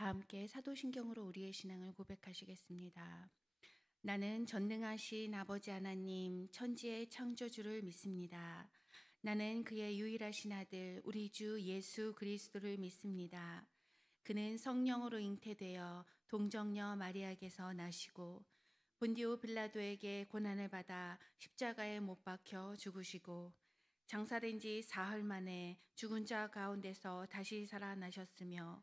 다 함께 사도신경으로 우리의 신앙을 고백하시겠습니다. 나는 전능하신 아버지 하나님 천지의 창조주를 믿습니다. 나는 그의 유일하신 아들 우리 주 예수 그리스도를 믿습니다. 그는 성령으로 잉태되어 동정녀 마리아에게서 나시고 본디오 빌라도에게 고난을 받아 십자가에 못 박혀 죽으시고 장사된 지 사흘 만에 죽은 자 가운데서 다시 살아나셨으며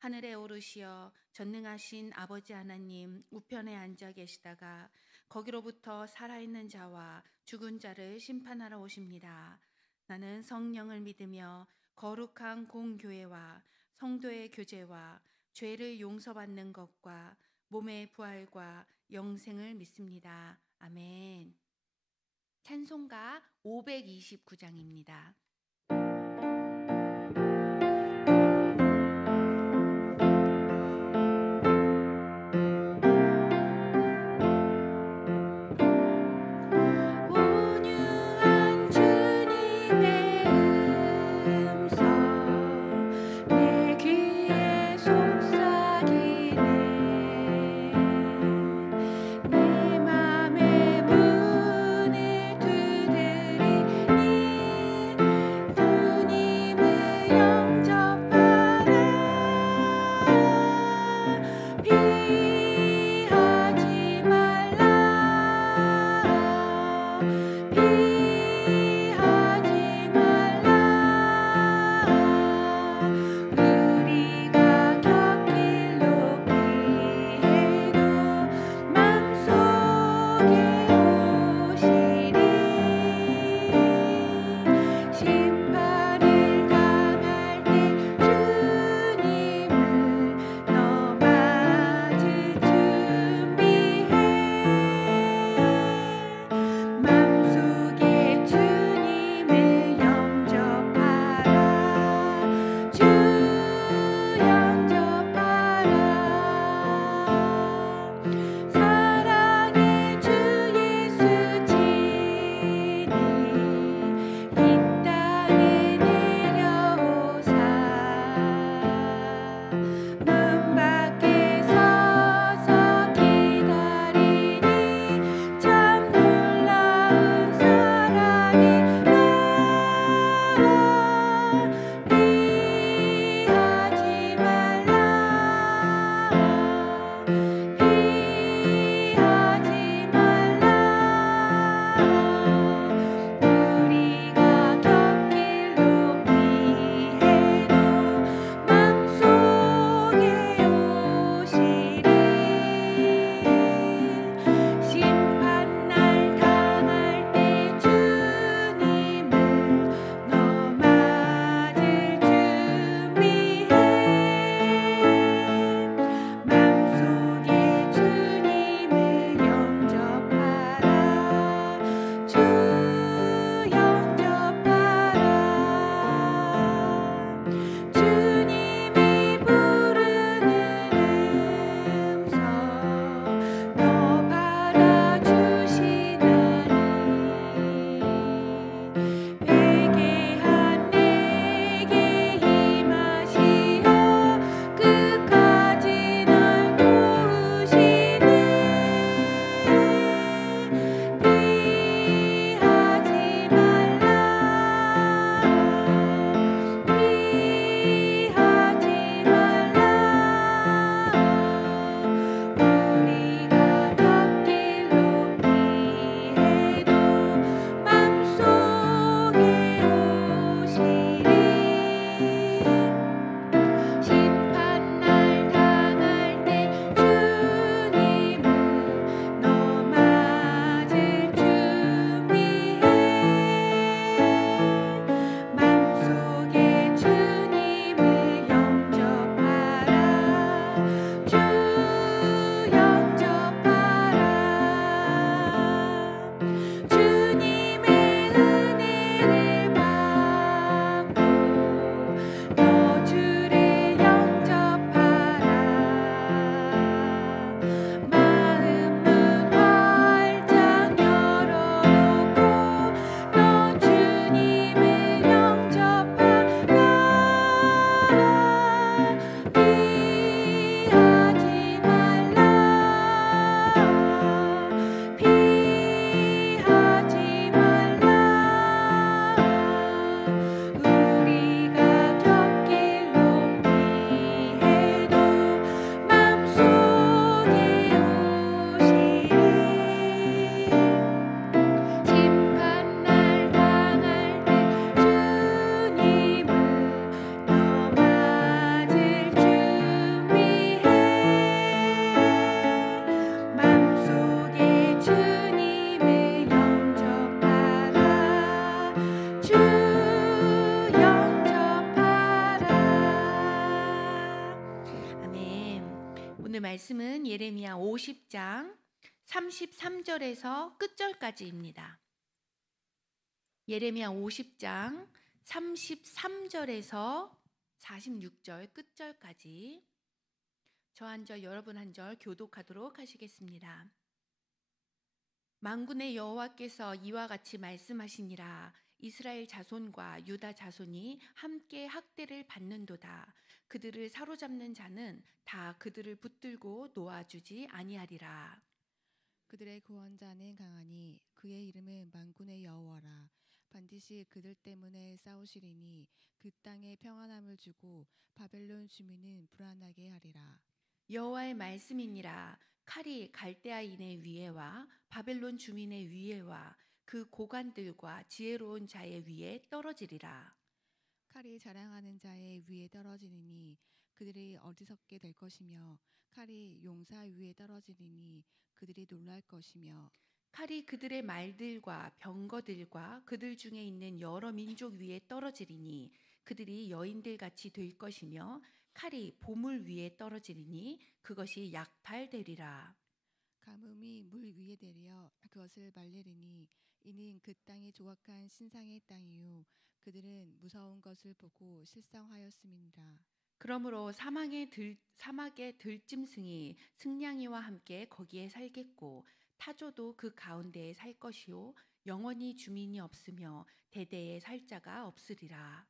하늘에 오르시어 전능하신 아버지 하나님 우편에 앉아 계시다가 거기로부터 살아있는 자와 죽은 자를 심판하러 오십니다. 나는 성령을 믿으며 거룩한 공교회와 성도의 교제와 죄를 용서받는 것과 몸의 부활과 영생을 믿습니다. 아멘. 찬송가 529장입니다. 온유한 주님의 음성 내 귀에 속삭이네. 내 맘의 문을 두드리니 말씀은 예레미야 50장 33절에서 끝절까지입니다. 예레미야 50장 33절에서 46절 끝절까지 저 한 절 여러분 한 절 교독하도록 하시겠습니다. 만군의 여호와께서 이와 같이 말씀하시니라. 이스라엘 자손과 유다 자손이 함께 학대를 받는도다. 그들을 사로잡는 자는 다 그들을 붙들고 놓아주지 아니하리라. 그들의 구원자는 강하니 그의 이름은 만군의 여호와라. 반드시 그들 때문에 싸우시리니 그 땅에 평안함을 주고 바벨론 주민은 불안하게 하리라. 여호와의 말씀이니라. 칼이 갈대아인의 위에와 바벨론 주민의 위에와 그 고관들과 지혜로운 자의 위에 떨어지리라. 칼이 자랑하는 자의 위에 떨어지리니 그들이 어리석게 될 것이며 칼이 용사 위에 떨어지리니 그들이 놀랄 것이며 칼이 그들의 말들과 병거들과 그들 중에 있는 여러 민족 위에 떨어지리니 그들이 여인들 같이 될 것이며 칼이 보물 위에 떨어지리니 그것이 약탈되리라. 가뭄이 물 위에 내려 그것을 말리리니 이는 그 땅이 조각한 신상의 땅이요 그들은 무서운 것을 보고 실상하였음이니라. 그러므로 사막의 들짐승이 승냥이와 함께 거기에 살겠고 타조도 그 가운데에 살 것이요 영원히 주민이 없으며 대대에 살 자가 없으리라.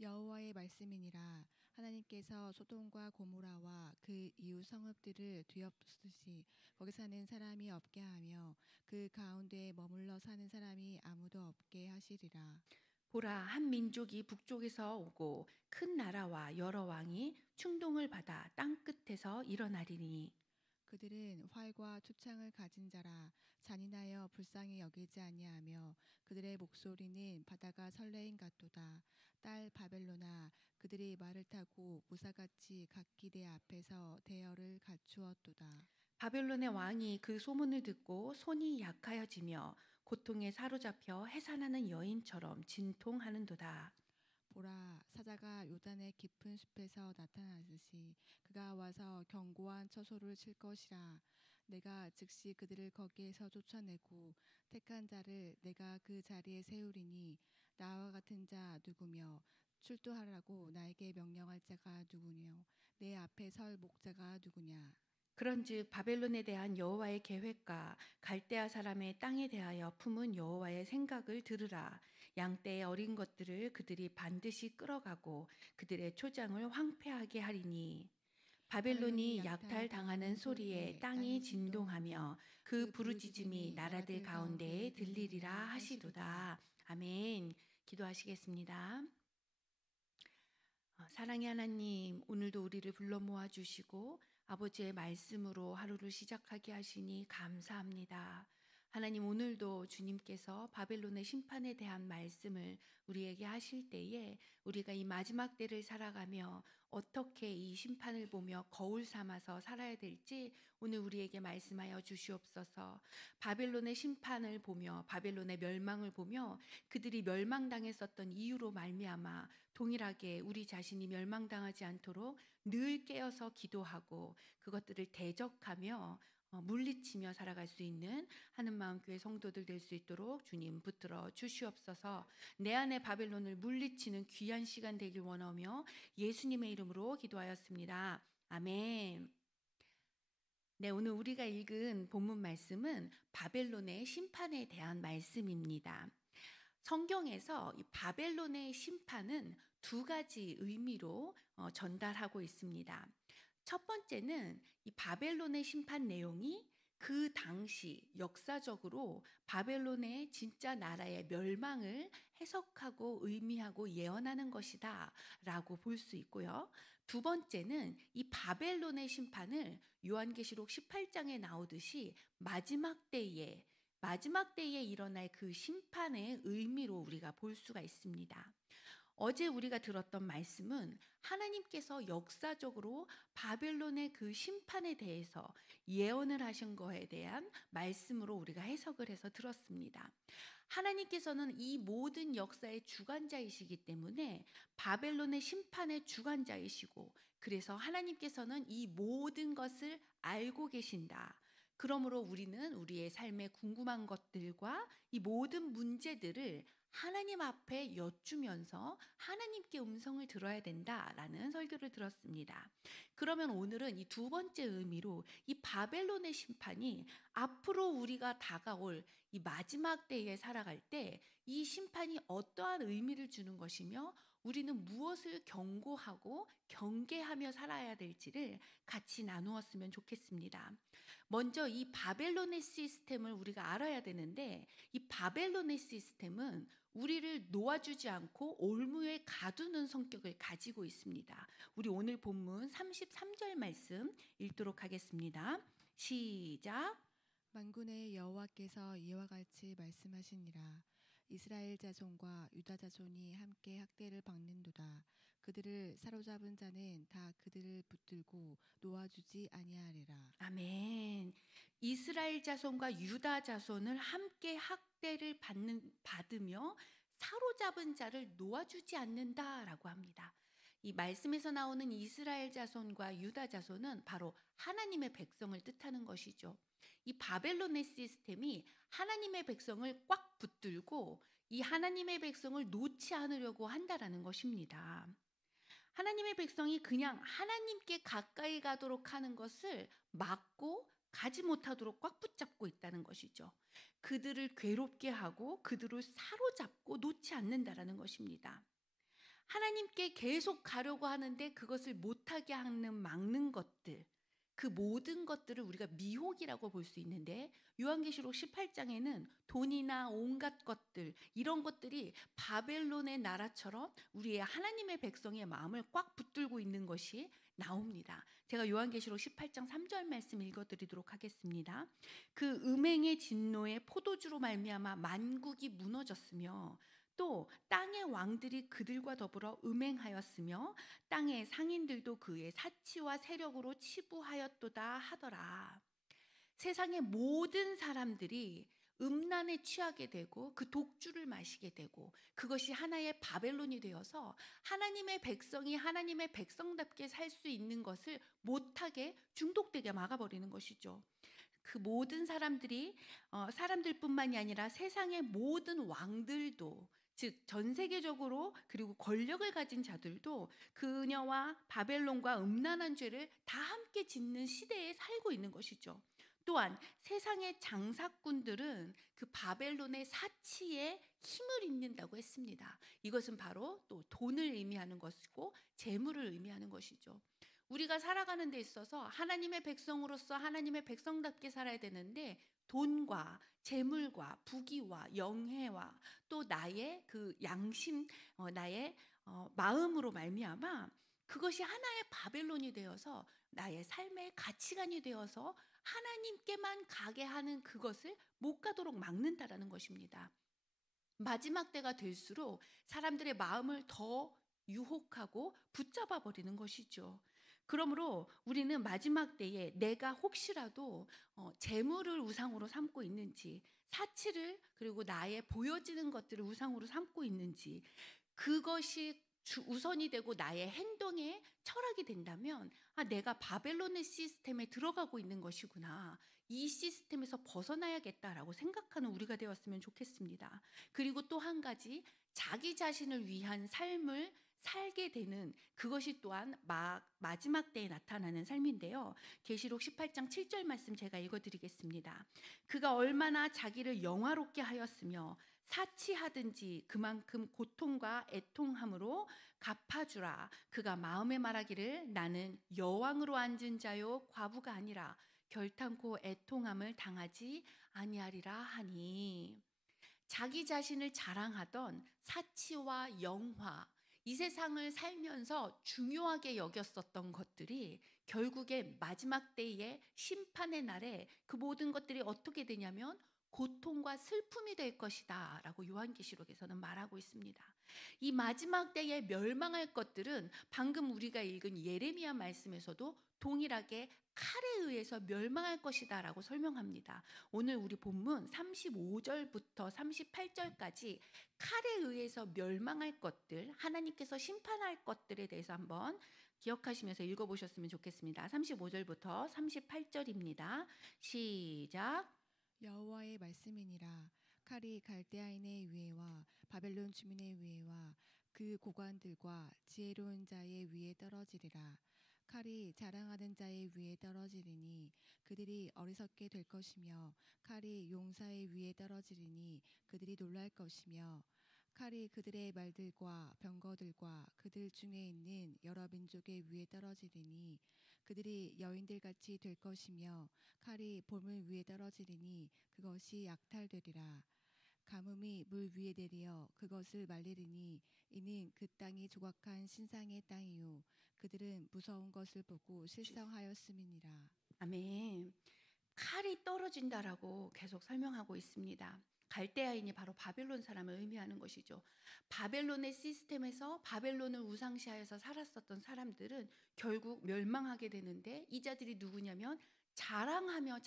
여호와의 말씀이니라. 하나님께서 소돔과 고모라와 그 이웃 성읍들을 뒤엎으시 거기 사는 사람이 없게 하며 그 가운데에 머물러 사는 사람이 아무도 없게 하시리라. 보라, 한 민족이 북쪽에서 오고 큰 나라와 여러 왕이 충동을 받아 땅 끝에서 일어나리니 그들은 활과 투창을 가진 자라. 잔인하여 불쌍히 여기지 아니하며 그들의 목소리는 바다가 설레임 같도다. 딸 바벨로나, 그들이 말을 타고 무사같이 각기 내 앞에서 대열을 갖추었도다. 바벨론의 왕이 그 소문을 듣고 손이 약하여지며 고통에 사로잡혀 해산하는 여인처럼 진통하는도다. 보라, 사자가 요단의 깊은 숲에서 나타나듯이 그가 와서 견고한 처소를 칠 것이라. 내가 즉시 그들을 거기에서 쫓아내고 택한 자를 내가 그 자리에 세우리니 나와 같은 자 누구며 출두하라고 나에게 명령할 자가 누구며 내 앞에 설 목자가 누구냐. 그런즉 바벨론에 대한 여호와의 계획과 갈대아 사람의 땅에 대하여 품은 여호와의 생각을 들으라. 양떼의 어린 것들을 그들이 반드시 끌어가고 그들의 초장을 황폐하게 하리니 바벨론이 약탈당하는 소리에 땅이 진동하며 그 부르짖음이 나라들 가운데에 들리리라 하시도다. 아멘. 기도하시겠습니다. 사랑의 하나님, 오늘도 우리를 불러 모아주시고 아버지의 말씀으로 하루를 시작하게 하시니 감사합니다. 하나님, 오늘도 주님께서 바벨론의 심판에 대한 말씀을 우리에게 하실 때에 우리가 이 마지막 때를 살아가며 어떻게 이 심판을 보며 거울 삼아서 살아야 될지 오늘 우리에게 말씀하여 주시옵소서. 바벨론의 심판을 보며 바벨론의 멸망을 보며 그들이 멸망당했었던 이유로 말미암아 동일하게 우리 자신이 멸망당하지 않도록 늘 깨어서 기도하고 그것들을 대적하며 물리치며 살아갈 수 있는 하는마음교회 성도들 될 수 있도록 주님 붙들어 주시옵소서. 내 안에 바벨론을 물리치는 귀한 시간 되길 원하며 예수님의 이름으로 기도하였습니다. 아멘. 네, 오늘 우리가 읽은 본문 말씀은 바벨론의 심판에 대한 말씀입니다. 성경에서 이 바벨론의 심판은 두 가지 의미로 전달하고 있습니다. 첫 번째는 이 바벨론의 심판 내용이 그 당시 역사적으로 바벨론의 진짜 나라의 멸망을 해석하고 의미하고 예언하는 것이다 라고 볼 수 있고요. 두 번째는 이 바벨론의 심판을 요한계시록 18장에 나오듯이 마지막 때에 일어날 그 심판의 의미로 우리가 볼 수가 있습니다. 어제 우리가 들었던 말씀은 하나님께서 역사적으로 바벨론의 그 심판에 대해서 예언을 하신 거에 대한 말씀으로 우리가 해석을 해서 들었습니다. 하나님께서는 이 모든 역사의 주관자이시기 때문에 바벨론의 심판의 주관자이시고, 그래서 하나님께서는 이 모든 것을 알고 계신다. 그러므로 우리는 우리의 삶에 궁금한 것들과 이 모든 문제들을 하나님 앞에 여쭈면서 하나님께 음성을 들어야 된다라는 설교를 들었습니다. 그러면 오늘은 이 두 번째 의미로 이 바벨론의 심판이 앞으로 우리가 다가올 이 마지막 때에 살아갈 때 이 심판이 어떠한 의미를 주는 것이며 우리는 무엇을 경고하고 경계하며 살아야 될지를 같이 나누었으면 좋겠습니다. 먼저 이 바벨론의 시스템을 우리가 알아야 되는데, 이 바벨론의 시스템은 우리를 놓아주지 않고 올무에 가두는 성격을 가지고 있습니다. 우리 오늘 본문 33절 말씀 읽도록 하겠습니다. 시작. 만군의 여호와께서 이와 같이 말씀하시니라. 이스라엘 자손과 유다 자손이 함께 학대를 받는도다. 그들을 사로잡은 자는 다 그들을 붙들고 놓아주지 아니하리라. 아멘. 이스라엘 자손과 유다 자손을 함께 학대를 받으며 사로잡은 자를 놓아주지 않는다라고 합니다. 이 말씀에서 나오는 이스라엘 자손과 유다 자손은 바로 하나님의 백성을 뜻하는 것이죠. 이 바벨론의 시스템이 하나님의 백성을 꽉 붙들고 이 하나님의 백성을 놓지 않으려고 한다라는 것입니다. 하나님의 백성이 그냥 하나님께 가까이 가도록 하는 것을 막고 가지 못하도록 꽉 붙잡고 있다는 것이죠. 그들을 괴롭게 하고 그들을 사로잡고 놓지 않는다라는 것입니다. 하나님께 계속 가려고 하는데 그것을 못하게 하는 막는 것들, 그 모든 것들을 우리가 미혹이라고 볼 수 있는데, 요한계시록 18장에는 돈이나 온갖 것들, 이런 것들이 바벨론의 나라처럼 우리의 하나님의 백성의 마음을 꽉 붙들고 있는 것이 나옵니다. 제가 요한계시록 18장 3절 말씀 읽어드리도록 하겠습니다. 그 음행의 진노에 포도주로 말미암아 만국이 무너졌으며 또 땅의 왕들이 그들과 더불어 음행하였으며 땅의 상인들도 그의 사치와 세력으로 치부하였도다 하더라. 세상의 모든 사람들이 음란에 취하게 되고 그 독주를 마시게 되고 그것이 하나의 바벨론이 되어서 하나님의 백성이 하나님의 백성답게 살 수 있는 것을 못하게 중독되게 막아버리는 것이죠. 그 모든 사람들이 사람들뿐만이 아니라 세상의 모든 왕들도, 즉 전 세계적으로 그리고 권력을 가진 자들도 그녀와 바벨론과 음란한 죄를 다 함께 짓는 시대에 살고 있는 것이죠. 또한 세상의 장사꾼들은 그 바벨론의 사치에 힘을 잇는다고 했습니다. 이것은 바로 또 돈을 의미하는 것이고 재물을 의미하는 것이죠. 우리가 살아가는 데 있어서 하나님의 백성으로서 하나님의 백성답게 살아야 되는데, 돈과 재물과 부귀와 영예와 또 나의 그 양심, 나의 마음으로 말미암아 그것이 하나의 바벨론이 되어서 나의 삶의 가치관이 되어서 하나님께만 가게 하는 그것을 못 가도록 막는다라는 것입니다. 마지막 때가 될수록 사람들의 마음을 더 유혹하고 붙잡아 버리는 것이죠. 그러므로 우리는 마지막 때에 내가 혹시라도 재물을 우상으로 삼고 있는지, 사치를 그리고 나의 보여지는 것들을 우상으로 삼고 있는지, 그것이 우선이 되고 나의 행동의 철학이 된다면, 내가 바벨론의 시스템에 들어가고 있는 것이구나, 이 시스템에서 벗어나야겠다라고 생각하는 우리가 되었으면 좋겠습니다. 그리고 또 한 가지, 자기 자신을 위한 삶을 살게 되는 그것이 또한 마지막 때에 나타나는 삶인데요. 계시록 18장 7절 말씀 제가 읽어드리겠습니다. 그가 얼마나 자기를 영화롭게 하였으며 사치하든지 그만큼 고통과 애통함으로 갚아주라. 그가 마음에 말하기를 나는 여왕으로 앉은 자요 과부가 아니라 결탄코 애통함을 당하지 아니하리라 하니. 자기 자신을 자랑하던 사치와 영화, 이 세상을 살면서 중요하게 여겼었던 것들이 결국에 마지막 때의 심판의 날에 그 모든 것들이 어떻게 되냐면 고통과 슬픔이 될 것이다 라고 요한계시록에서는 말하고 있습니다. 이 마지막 때에 멸망할 것들은 방금 우리가 읽은 예레미야 말씀에서도 동일하게 칼에 의해서 멸망할 것이다 라고 설명합니다. 오늘 우리 본문 35절부터 38절까지 칼에 의해서 멸망할 것들, 하나님께서 심판할 것들에 대해서 한번 기억하시면서 읽어보셨으면 좋겠습니다. 35절부터 38절입니다. 시작. 여호와의 말씀이니라. 칼이 갈대아인의 위에와 바벨론 주민의 위에와 그 고관들과 지혜로운 자의 위에 떨어지리라. 칼이 자랑하는 자의 위에 떨어지리니 그들이 어리석게 될 것이며, 칼이 용사의 위에 떨어지리니 그들이 놀랄 것이며, 칼이 그들의 말들과 병거들과 그들 중에 있는 여러 민족의 위에 떨어지리니 그들이 여인들같이 될 것이며, 칼이 보물 위에 떨어지리니 그것이 약탈되리라. 가뭄이 물 위에 내리어 그것을 말리리니 이는 그 땅이 조각한 신상의 땅이요 그들은 무서운 것을 보고 실성하였음이니라. 아멘. 칼이 떨어진다라고 계속 설명하고 있습니다. 갈대아인이 바로 바벨론 사람을 의미하는 것이죠. 바벨론의 시스템에서 바벨론을 우상시하여서 살았었던 사람들은 결국 멸망하게 되는데, 이 자들이 누구냐면 자랑하며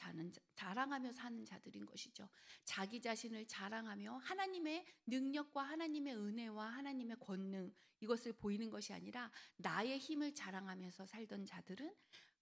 사는 자들인 것이죠. 자기 자신을 자랑하며 하나님의 능력과 하나님의 은혜와 하나님의 권능, 이것을 보이는 것이 아니라 나의 힘을 자랑하면서 살던 자들은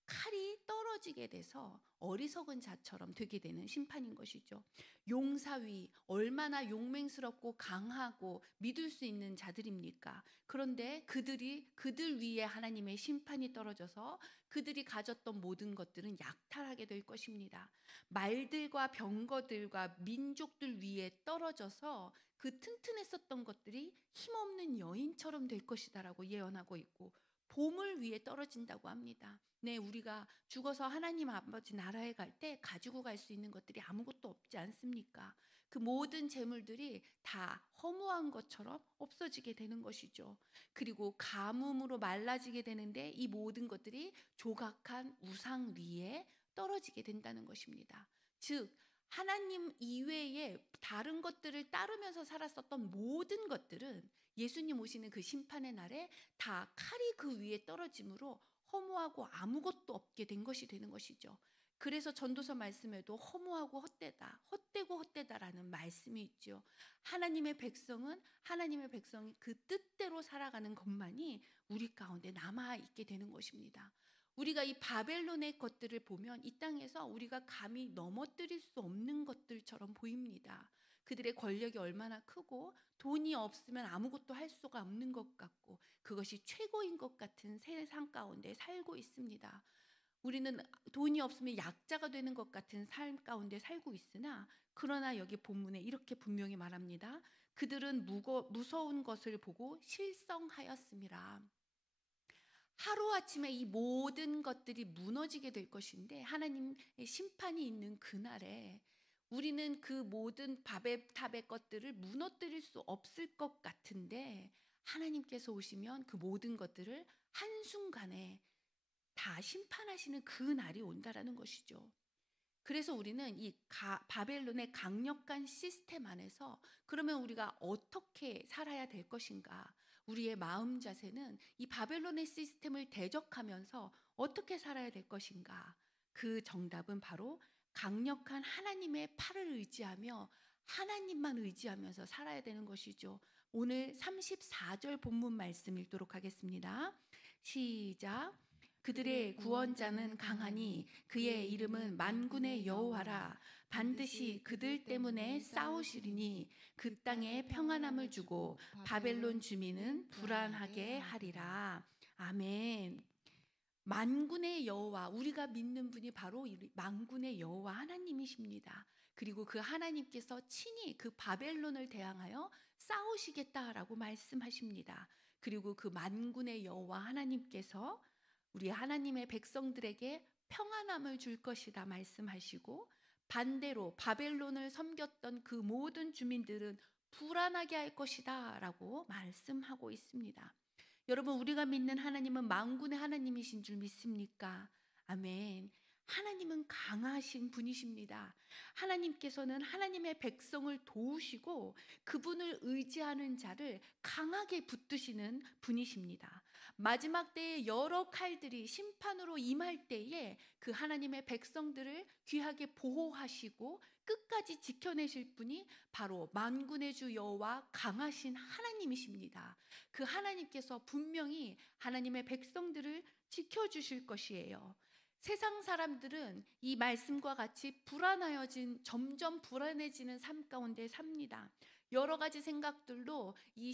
칼이 떨어지게 돼서 어리석은 자처럼 되게 되는 심판인 것이죠. 용사위, 얼마나 용맹스럽고 강하고 믿을 수 있는 자들입니까? 그런데 그들 위에 하나님의 심판이 떨어져서 그들이 가졌던 모든 것들은 약탈하게 될 것입니다. 말들과 병거들과 민족들 위에 떨어져서 그 튼튼했었던 것들이 힘없는 여인처럼 될 것이다라고 예언하고 있고, 보물 위에 떨어진다고 합니다. 네, 우리가 죽어서 하나님 아버지 나라에 갈 때 가지고 갈 수 있는 것들이 아무것도 없지 않습니까? 그 모든 재물들이 다 허무한 것처럼 없어지게 되는 것이죠. 그리고 가뭄으로 말라지게 되는데 이 모든 것들이 조각한 우상 위에 떨어지게 된다는 것입니다. 즉, 하나님 이외에 다른 것들을 따르면서 살았었던 모든 것들은 예수님 오시는 그 심판의 날에 다 칼이 그 위에 떨어짐으로 허무하고 아무것도 없게 된 것이 되는 것이죠. 그래서 전도서 말씀에도 허무하고 헛되다, 헛되고 헛되다라는 말씀이 있죠. 하나님의 백성이 그 뜻대로 살아가는 것만이 우리 가운데 남아 있게 되는 것입니다. 우리가 이 바벨론의 것들을 보면 이 땅에서 우리가 감히 넘어뜨릴 수 없는 것들처럼 보입니다. 그들의 권력이 얼마나 크고 돈이 없으면 아무것도 할 수가 없는 것 같고, 그것이 최고인 것 같은 세상 가운데 살고 있습니다. 우리는 돈이 없으면 약자가 되는 것 같은 삶 가운데 살고 있으나, 그러나 여기 본문에 이렇게 분명히 말합니다. 그들은 무서운 것을 보고 실성하였음이라. 하루아침에 이 모든 것들이 무너지게 될 것인데, 하나님의 심판이 있는 그날에 우리는 그 모든 바벨탑의 것들을 무너뜨릴 수 없을 것 같은데, 하나님께서 오시면 그 모든 것들을 한순간에 다 심판하시는 그 날이 온다라는 것이죠. 그래서 우리는 이 바벨론의 강력한 시스템 안에서 그러면 우리가 어떻게 살아야 될 것인가? 우리의 마음 자세는 이 바벨론의 시스템을 대적하면서 어떻게 살아야 될 것인가? 그 정답은 바로 강력한 하나님의 팔을 의지하며 하나님만 의지하면서 살아야 되는 것이죠. 오늘 34절 본문 말씀 읽도록 하겠습니다. 시작. 그들의 구원자는 강하니 그의 이름은 만군의 여호와라. 반드시 그들 때문에 싸우시리니 그 땅에 평안함을 주고 바벨론 주민은 불안하게 하리라. 아멘. 만군의 여호와, 우리가 믿는 분이 바로 만군의 여호와 하나님이십니다. 그리고 그 하나님께서 친히 그 바벨론을 대항하여 싸우시겠다라고 말씀하십니다. 그리고 그 만군의 여호와 하나님께서 우리 하나님의 백성들에게 평안함을 줄 것이다 말씀하시고, 반대로 바벨론을 섬겼던 그 모든 주민들은 불안하게 할 것이다 라고 말씀하고 있습니다. 여러분, 우리가 믿는 하나님은 만군의 하나님이신 줄 믿습니까? 아멘. 하나님은 강하신 분이십니다. 하나님께서는 하나님의 백성을 도우시고 그분을 의지하는 자를 강하게 붙드시는 분이십니다. 마지막 때에 여러 칼들이 심판으로 임할 때에 그 하나님의 백성들을 귀하게 보호하시고 끝까지 지켜내실 분이 바로 만군의 주 여호와 강하신 하나님이십니다. 그 하나님께서 분명히 하나님의 백성들을 지켜주실 것이에요. 세상 사람들은 이 말씀과 같이 점점 불안해지는 삶 가운데 삽니다. 여러 가지 생각들로 이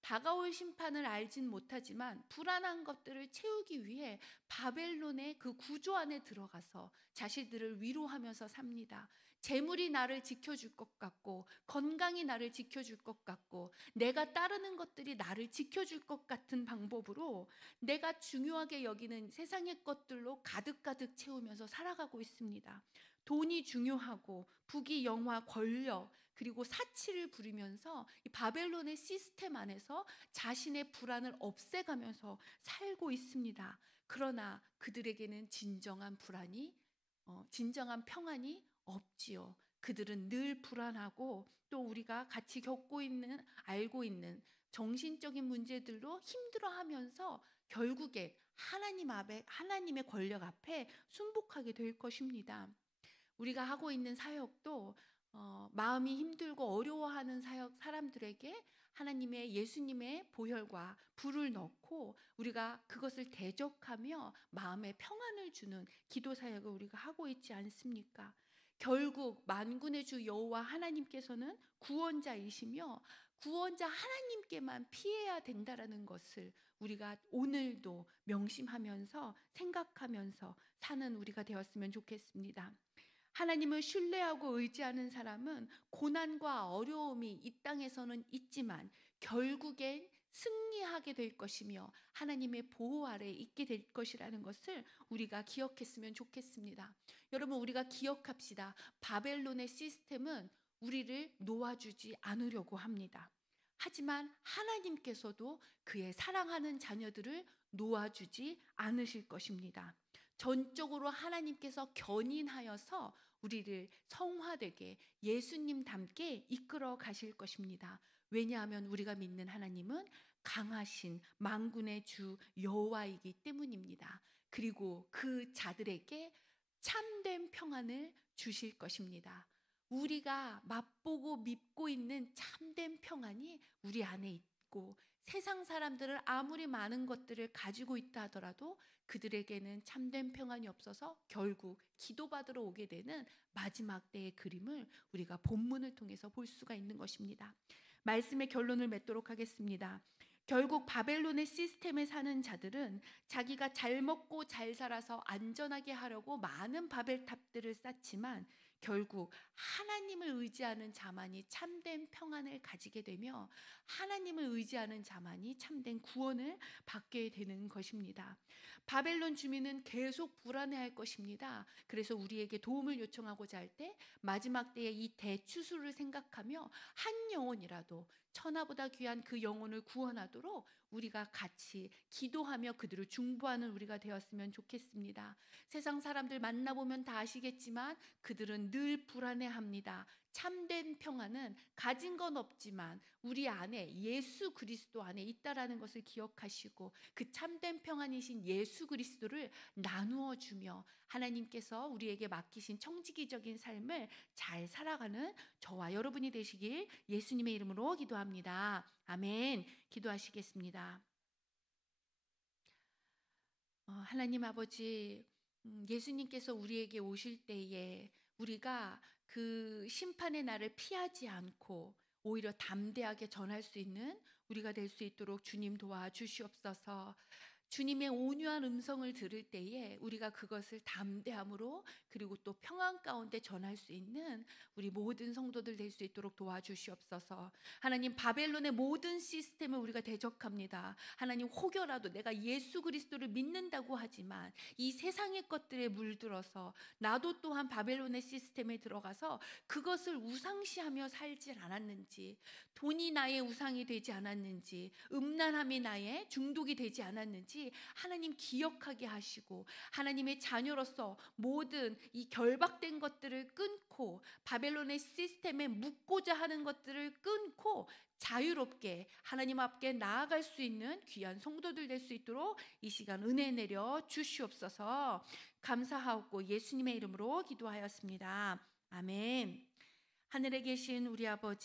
다가올 심판을 알진 못하지만 불안한 것들을 채우기 위해 바벨론의 그 구조 안에 들어가서 자신들을 위로하면서 삽니다. 재물이 나를 지켜줄 것 같고, 건강이 나를 지켜줄 것 같고, 내가 따르는 것들이 나를 지켜줄 것 같은 방법으로 내가 중요하게 여기는 세상의 것들로 가득가득 채우면서 살아가고 있습니다. 돈이 중요하고 부귀 영화 권력 그리고 사치를 부리면서 이 바벨론의 시스템 안에서 자신의 불안을 없애가면서 살고 있습니다. 그러나 그들에게는 진정한 평안이 없지요. 그들은 늘 불안하고 또 우리가 같이 알고 있는 정신적인 문제들로 힘들어하면서 결국에 하나님의 권력 앞에 순복하게 될 것입니다. 우리가 하고 있는 사역도 마음이 힘들고 어려워하는 사람들에게 예수님의 보혈과 불을 넣고 우리가 그것을 대적하며 마음의 평안을 주는 기도 사역을 우리가 하고 있지 않습니까? 결국 만군의 주 여호와 하나님께서는 구원자이시며 구원자 하나님께만 피해야 된다라는 것을 우리가 오늘도 명심하면서 생각하면서 사는 우리가 되었으면 좋겠습니다. 하나님을 신뢰하고 의지하는 사람은 고난과 어려움이 이 땅에서는 있지만 결국엔 승리하게 될 것이며 하나님의 보호 아래에 있게 될 것이라는 것을 우리가 기억했으면 좋겠습니다. 여러분, 우리가 기억합시다. 바벨론의 시스템은 우리를 놓아주지 않으려고 합니다. 하지만 하나님께서도 그의 사랑하는 자녀들을 놓아주지 않으실 것입니다. 전적으로 하나님께서 견인하여서 우리를 성화되게 예수님 닮게 이끌어 가실 것입니다. 왜냐하면 우리가 믿는 하나님은 강하신 만군의 주 여호와이기 때문입니다. 그리고 그 자들에게 참된 평안을 주실 것입니다. 우리가 맛보고 믿고 있는 참된 평안이 우리 안에 있고 세상 사람들은 아무리 많은 것들을 가지고 있다 하더라도 그들에게는 참된 평안이 없어서 결국 기도받으러 오게 되는 마지막 때의 그림을 우리가 본문을 통해서 볼 수가 있는 것입니다. 말씀의 결론을 맺도록 하겠습니다. 결국 바벨론의 시스템에 사는 자들은 자기가 잘 먹고 잘 살아서 안전하게 하려고 많은 바벨탑들을 쌓지만 결국 하나님을 의지하는 자만이 참된 평안을 가지게 되며 하나님을 의지하는 자만이 참된 구원을 받게 되는 것입니다. 바벨론 주민은 계속 불안해할 것입니다. 그래서 우리에게 도움을 요청하고자 할 때 마지막 때의 이 대추수를 생각하며 한 영혼이라도 천하보다 귀한 그 영혼을 구원하도록 우리가 같이 기도하며 그들을 중보하는 우리가 되었으면 좋겠습니다. 세상 사람들 만나보면 다 아시겠지만 그들은 늘 불안해합니다. 참된 평안은 가진 건 없지만 우리 안에 예수 그리스도 안에 있다라는 것을 기억하시고 그 참된 평안이신 예수 그리스도를 나누어 주며 하나님께서 우리에게 맡기신 청지기적인 삶을 잘 살아가는 저와 여러분이 되시길 예수님의 이름으로 기도합니다. 아멘. 기도하시겠습니다. 하나님 아버지, 예수님께서 우리에게 오실 때에 우리가 그 심판의 날을 피하지 않고 오히려 담대하게 전할 수 있는 우리가 될 수 있도록 주님 도와주시옵소서. 주님의 온유한 음성을 들을 때에 우리가 그것을 담대함으로 그리고 또 평안 가운데 전할 수 있는 우리 모든 성도들 될 수 있도록 도와주시옵소서. 하나님, 바벨론의 모든 시스템을 우리가 대적합니다. 하나님, 혹여라도 내가 예수 그리스도를 믿는다고 하지만 이 세상의 것들에 물들어서 나도 또한 바벨론의 시스템에 들어가서 그것을 우상시하며 살질 않았는지, 돈이 나의 우상이 되지 않았는지, 음란함이 나의 중독이 되지 않았는지 다시 하나님 기억하게 하시고 하나님의 자녀로서 모든 이 결박된 것들을 끊고 바벨론의 시스템에 묻고자 하는 것들을 끊고 자유롭게 하나님 앞에 나아갈 수 있는 귀한 성도들 될 수 있도록 이 시간 은혜 내려 주시옵소서. 감사하고 예수님의 이름으로 기도하였습니다. 아멘. 하늘에 계신 우리 아버지